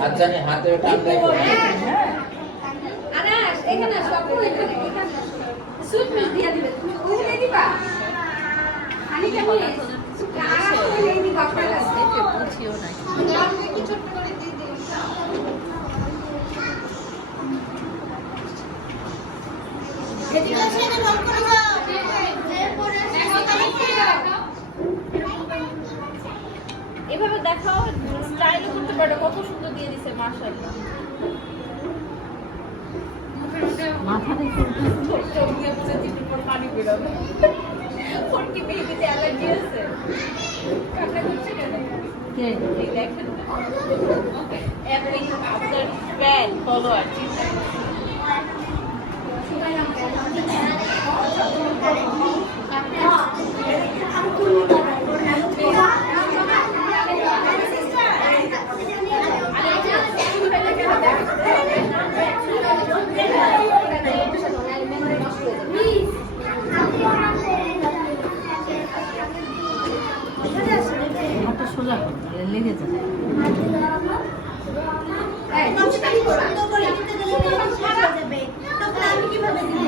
হাত জানি হাতে টান দেয় আনাস এখানে সবু এখানে সুইট মিল দিয়া দিবে তুমি ওইখানে দিবা খালি কেমন আনাস ওইখানে দিবা আপনার কাছে বুঝিও না কি ছোট করে দিয়ে দিই এদিকে এসে এটা লক করে দাও এভাবে দেখাও স্টাইল করতে পারো কত সুন্দর দিয়ে দিছে মাশাআল্লাহ মাথা থেকে চোখ দিয়ে পুরো চিপি পর পানি বেরোবে ওর কি বেবিতে অ্যালার্জি আছে কান্না করছে কেন কে এই দেখেন এভরি আফটার ফ্যান ফলোয়ার সোজা লেগে যাবে আমি কিভাবে দিব